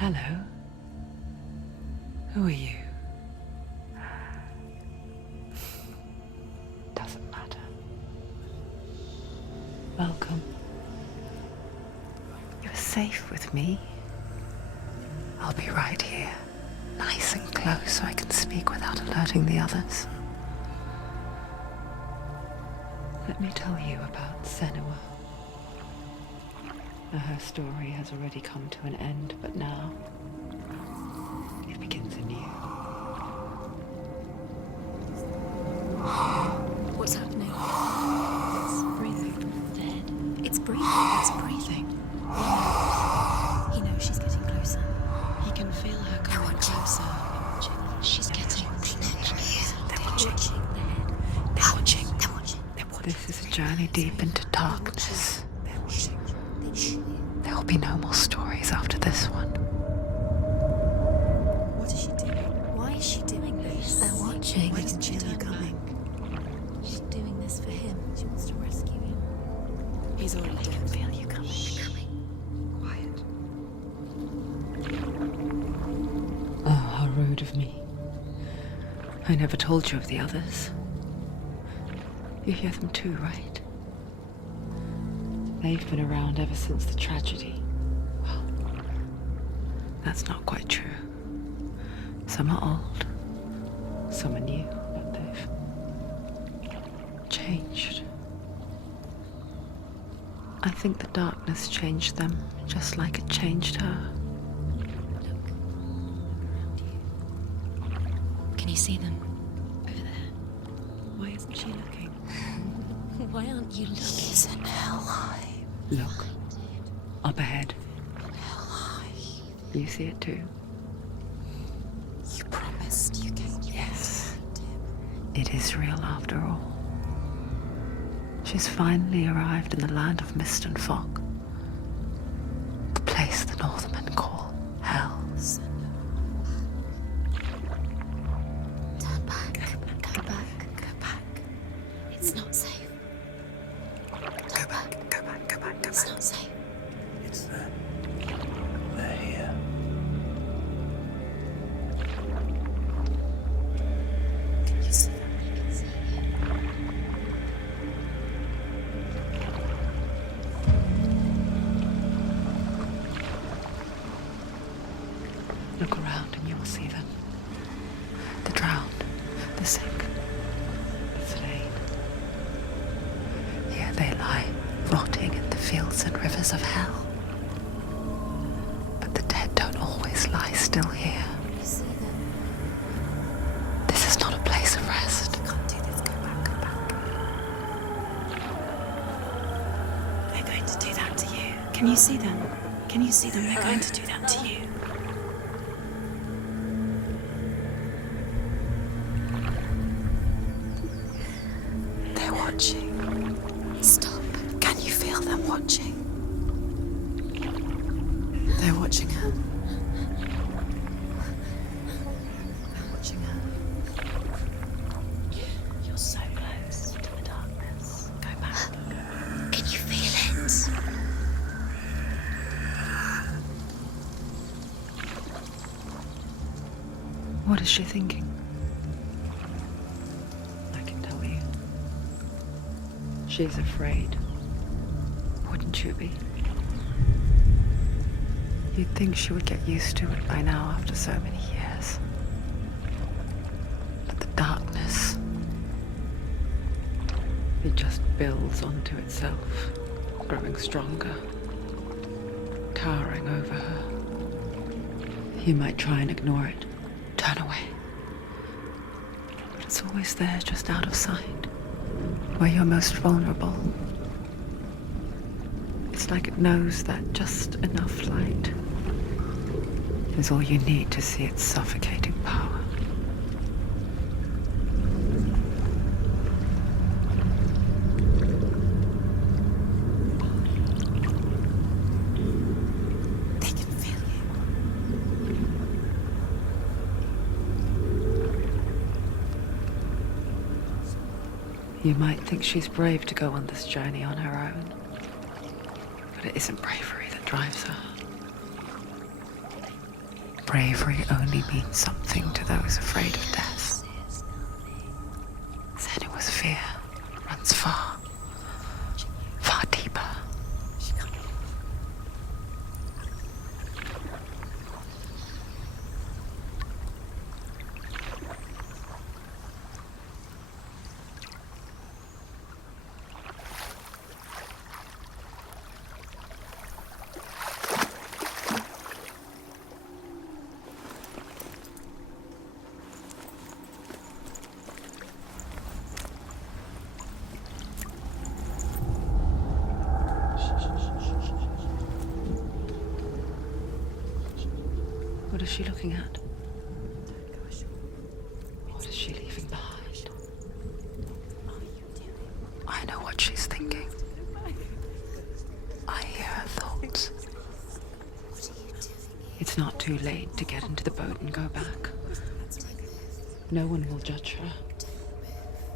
Hello. Who are you? Doesn't matter. Welcome. You're safe with me. I'll be right here, nice and close so I can speak without alerting the others. Let me tell you about Senua. Her story has already come to an end, but now it begins anew. What's happening? It's breathing. Dead. It's breathing. It's breathing. He knows she's getting closer. He can feel her coming closer. She's getting closer. They're watching. They're watching. They're watching. This is a journey deep into darkness. There will be no more stories after this one. What is she doing? Why is she doing this? They're watching. Why doesn't she know you're coming? She's doing this for him. She wants to rescue him. He's already dead. I can feel you coming. Quiet. Oh, how rude of me. I never told you of the others. You hear them too, right? They've been around ever since the tragedy. Well, that's not quite true. Some are old, some are new, but they've changed. I think the darkness changed them, just like it changed her. Can you see them? Over there. Why isn't she looking? Why aren't you looking? He's in hell. Look, up ahead. Hell. You see it too? You promised you came. Yes. It is real after all. She's finally arrived in the land of mist and fog. The place the Northmen call Hell. Turn back. Go back. Go back. It's not safe. Go back. It's not safe. It's them. They're here. Can you see them? I can see Look around and you will see them. The drowned, the sick, the slain. Here they lie, rotting in the fields and rivers of hell. But the dead don't always lie still here. You see them? This is not a place of rest. You can't do this. Go back. They're going to do that to you. Can you see them? Can you see them? They're going to do that to you. They're watching. Stop. Can you feel them watching? They're watching her. They're watching her. You're so close to the darkness. Go back. Can you feel it? What is she thinking? I can tell you. She's afraid. Wouldn't you be? You'd think she would get used to it by now after so many years. But the darkness, it just builds onto itself, growing stronger, towering over her. You might try and ignore it, turn away. But it's always there, just out of sight, where you're most vulnerable. It's like it knows that just enough light is all you need to see its suffocating power. They can feel you. You might think she's brave to go on this journey on her own, but it isn't bravery that drives her. bravery only means something to those afraid of death. Senua's fear runs far, far deeper. What is she looking at? What is she leaving behind? I know what she's thinking. I hear her thoughts. It's not too late to get into the boat and go back. No one will judge her.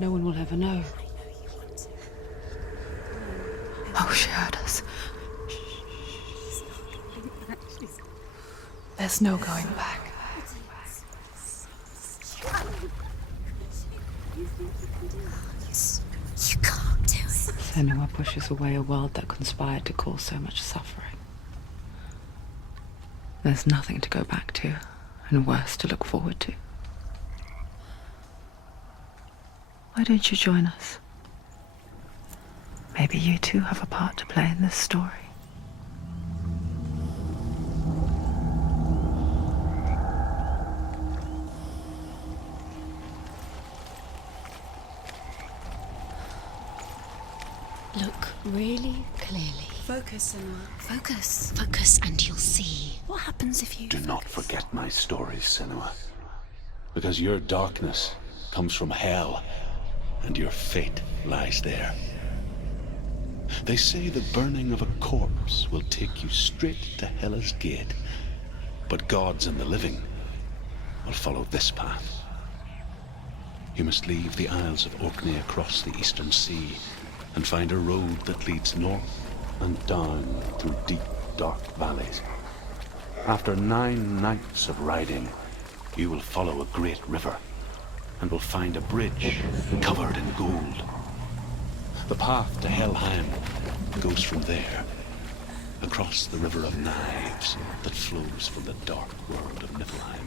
No one will ever know. Oh, she heard us. There's no going back. You can't do it. Senua pushes away a world that conspired to cause so much suffering. There's nothing to go back to, and worse to look forward to. Why don't you join us? Maybe you too have a part to play in this story. Look really clearly. Focus, Senua. Focus. Focus and you'll see. What happens if you Do not forget my stories, Senua. Because your darkness comes from hell, and your fate lies there. They say the burning of a corpse will take you straight to Hela's gate, but gods and the living will follow this path. You must leave the Isles of Orkney across the eastern sea and find a road that leads north and down through deep, dark valleys. After 9 nights of riding, you will follow a great river and will find a bridge covered in gold. The path to Helheim goes from there, across the River of Knives that flows from the dark world of Niflheim.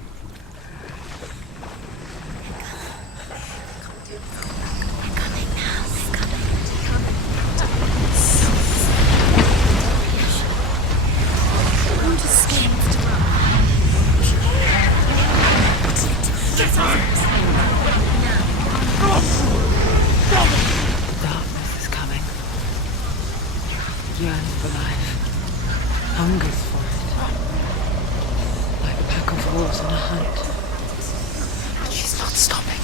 We're coming now. We're coming. Don't escape. Get out. Darkness is coming. Yearns for life. Hungers for it. Like a pack of wolves on a hunt. But she's not stopping.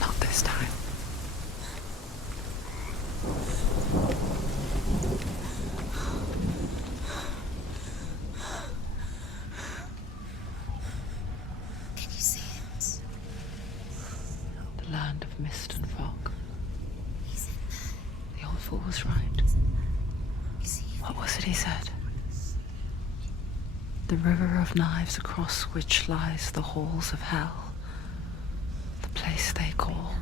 Not this time. Can you see it? The land of mist and fog. He's in there. The old fool was right. You see? What was it he said? The river of knives across which lies the halls of hell. The place they call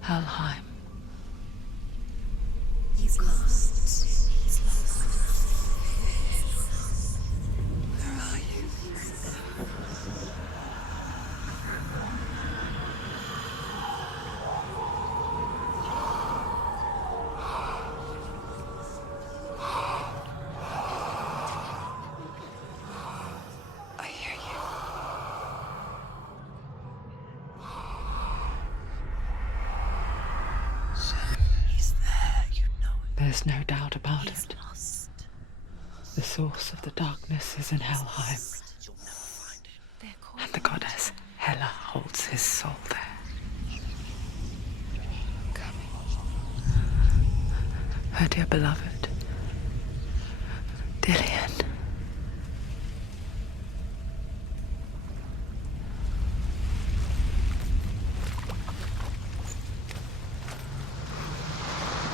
Helheim. He's lost. He's lost. Where are you? I hear you. He's there, you know it. There's no doubt about He's it. lost. The source of the darkness is in Helheim, You'll never find him. They're called and the goddess Hela holds his soul there. Her her dear beloved, Dillian.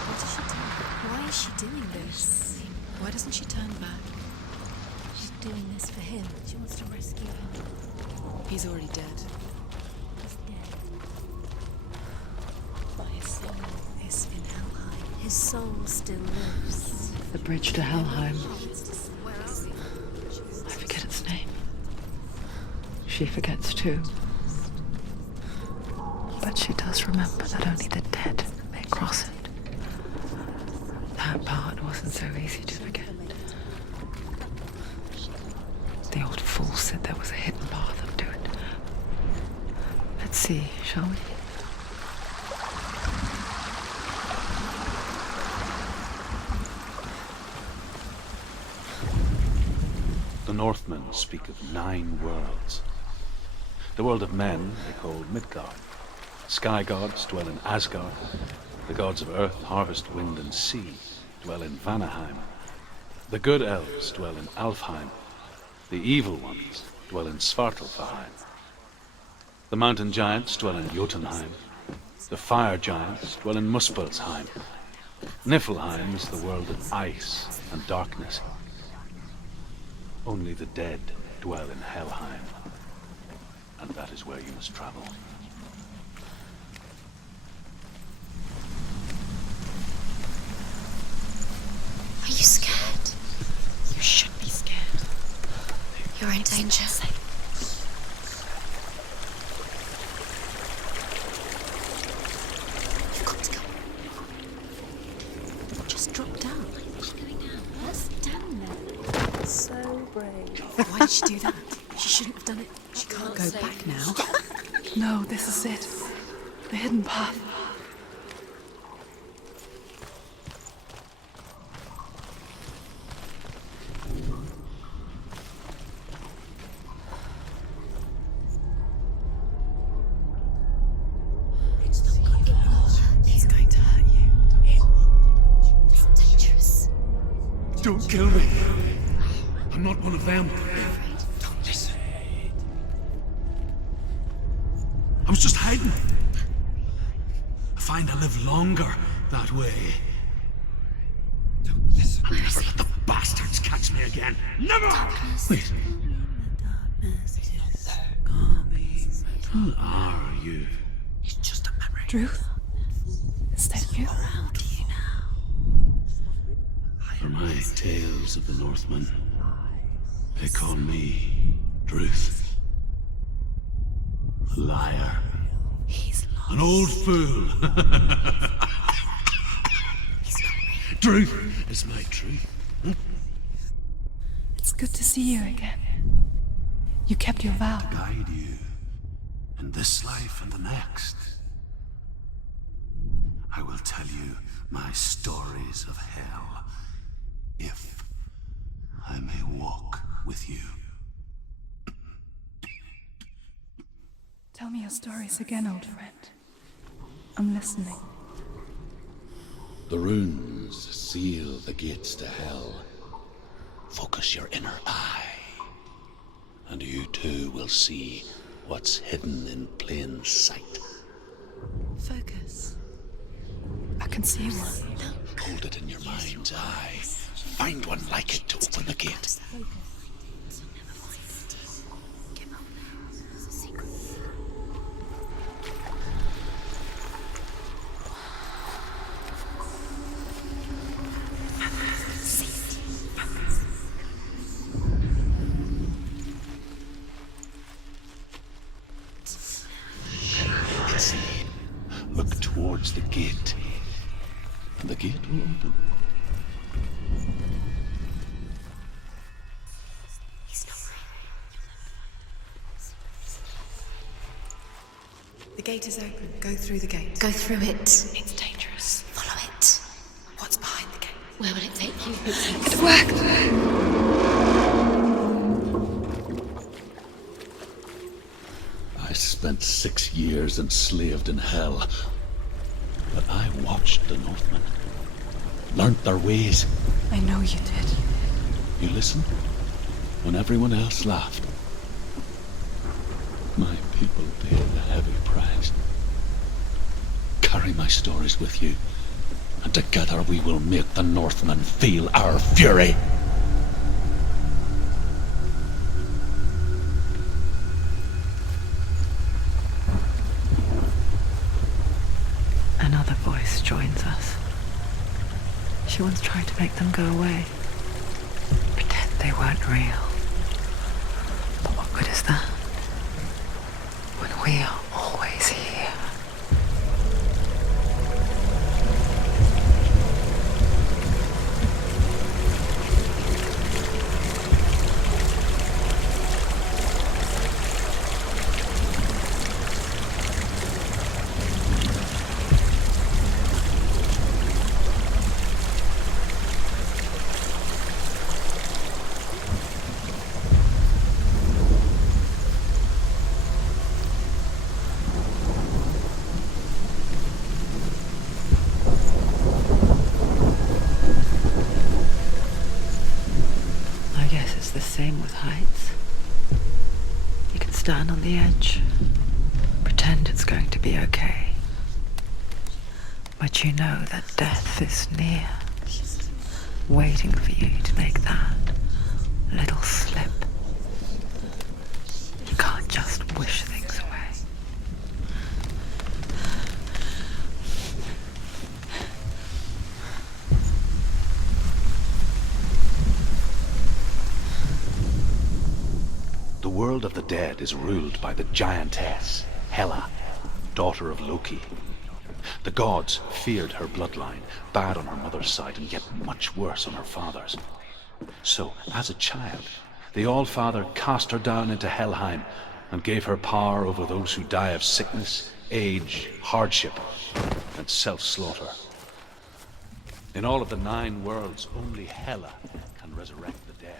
What is she doing? Why is she doing this? Why doesn't she turn back? She's doing this for him. She wants to rescue him. He's already dead. He's dead. But his soul is in Helheim. His soul still lives. The bridge to Helheim. Where are we? I forget its name. She forgets too. But she does remember that only the dead may cross it. That part wasn't so easy to forget. The old fool said there was a hidden path up to it. Let's see, shall we? The Northmen speak of 9 worlds. The world of men they call Midgard. Sky gods dwell in Asgard. The gods of earth, harvest, wind, and sea dwell in Vanaheim. The good elves dwell in Alfheim. The evil ones dwell in Svartalfheim. The mountain giants dwell in Jotunheim. The fire giants dwell in Muspelheim. Niflheim is the world of ice and darkness. Only the dead dwell in Helheim. And that is where you must travel. Are you scared? You should be scared. You're in danger. You've got to go. Just drop down. What's going down? What's down there? So brave. Why did she do that? She shouldn't have done it. She can't go back now. No, this is it. The hidden path. He's going to hurt you. It's dangerous. Don't kill me. I'm not one of them. Don't listen. I was just hiding. I find I live longer that way. Don't listen. I'll never let the bastards catch me again. Never! Wait, who are you? It's just a memory. Truth? Is that you? Around you now. For my tales of the Northmen, they call me Druth. A liar. He's lost. An old fool. Truth is my truth. It's good to see you again. You kept your vow. Guide you in this life and the next. I will tell you my stories of hell, if I may walk with you. Tell me your stories again, old friend. I'm listening. The runes seal the gates to hell. Focus your inner eye, and you too will see what's hidden in plain sight. Focus. I can see one. Hold it in your mind's eye. Find one like it to open the gate. Look towards the gate, and the gate will open. The gate is open. Go through the gate. Go through it. It's dangerous. Follow it. What's behind the gate? Where will it take you? It worked! I spent 6 years enslaved in hell, but I watched the Northmen. learnt their ways. I know you did. You listened when everyone else laughed. My people paid the heavy price. Carry my stories with you, and together we will make the Northmen feel our fury. Another voice joins us. She once tried to make them go away. Pretend they weren't real. But what good is that? When we are always here. The same with heights. You can stand on the edge, pretend it's going to be okay, but you know that death is near, waiting for you to make that little slip. You can't just wish things away. The world of the dead is ruled by the giantess, Hela, daughter of Loki. The gods feared her bloodline, bad on her mother's side and yet much worse on her father's. So, as a child, the All-Father cast her down into Helheim and gave her power over those who die of sickness, age, hardship, and self-slaughter. In all of the 9 worlds, only Hela can resurrect the dead.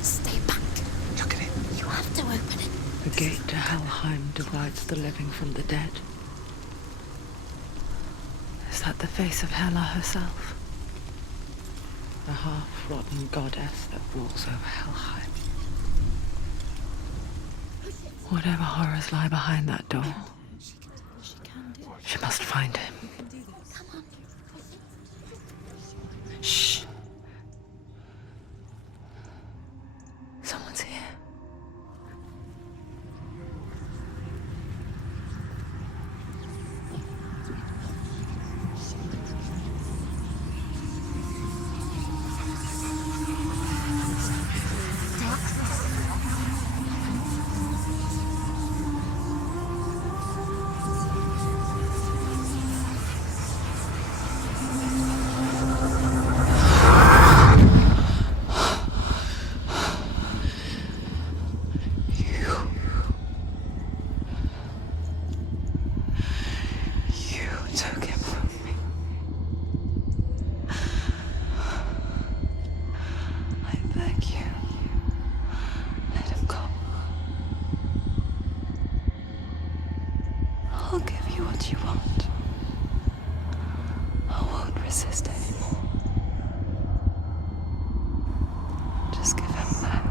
Stay back. Look at it. You have to open it. The gate to Helheim divides the living from the dead. Is that the face of Hela herself? The half-rotten goddess that rules over Helheim. Whatever horrors lie behind that door, she must find him. Shh. Someone's here. I'll give you what you want. I won't resist anymore. Just give him back.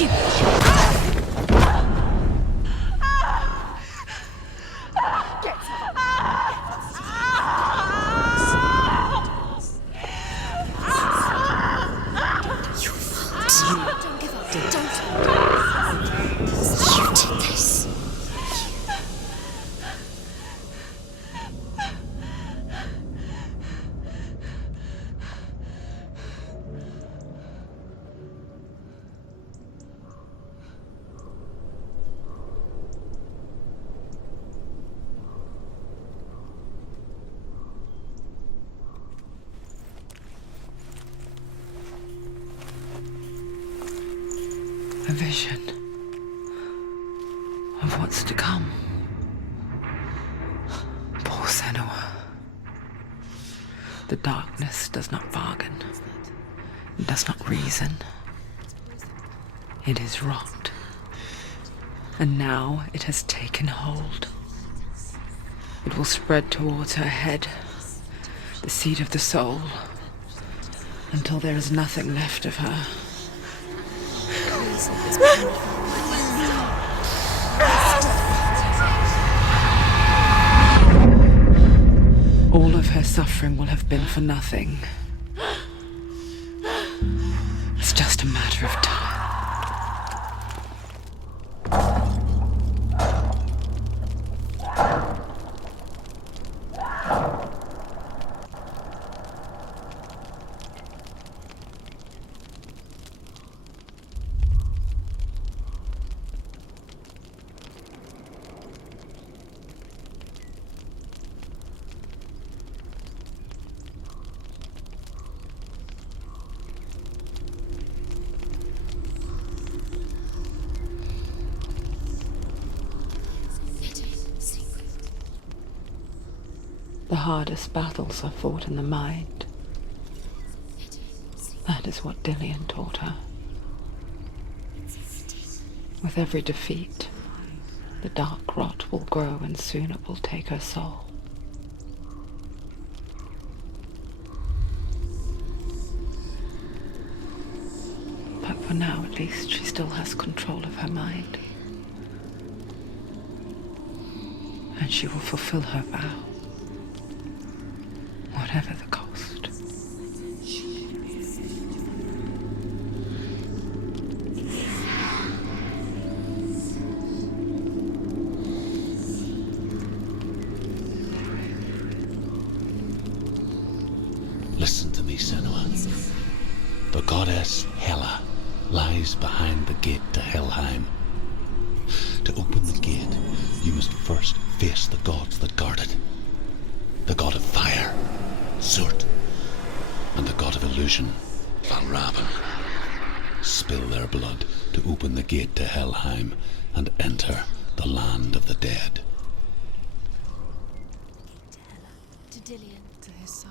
Don't give up. Don't. You did this. A vision of what's to come. Poor Senua. The darkness does not bargain. It does not reason. It is rot. And now it has taken hold. It will spread towards her head, the seat of the soul, until there is nothing left of her. All of her suffering will have been for nothing. It's just a matter of time. The hardest battles are fought in the mind. That is what Dillian taught her. With every defeat, the dark rot will grow and soon it will take her soul. But for now, at least, she still has control of her mind. And she will fulfill her vow. Whatever the cost. Listen to me, Senua. The goddess Hela lies behind the gate to Helheim. To open the gate, you must first face the gods that guard it. The god of fire, Surt, and the god of illusion, Valravan. Spill their blood to open the gate to Helheim and enter the land of the dead. To Dillian. To his soul.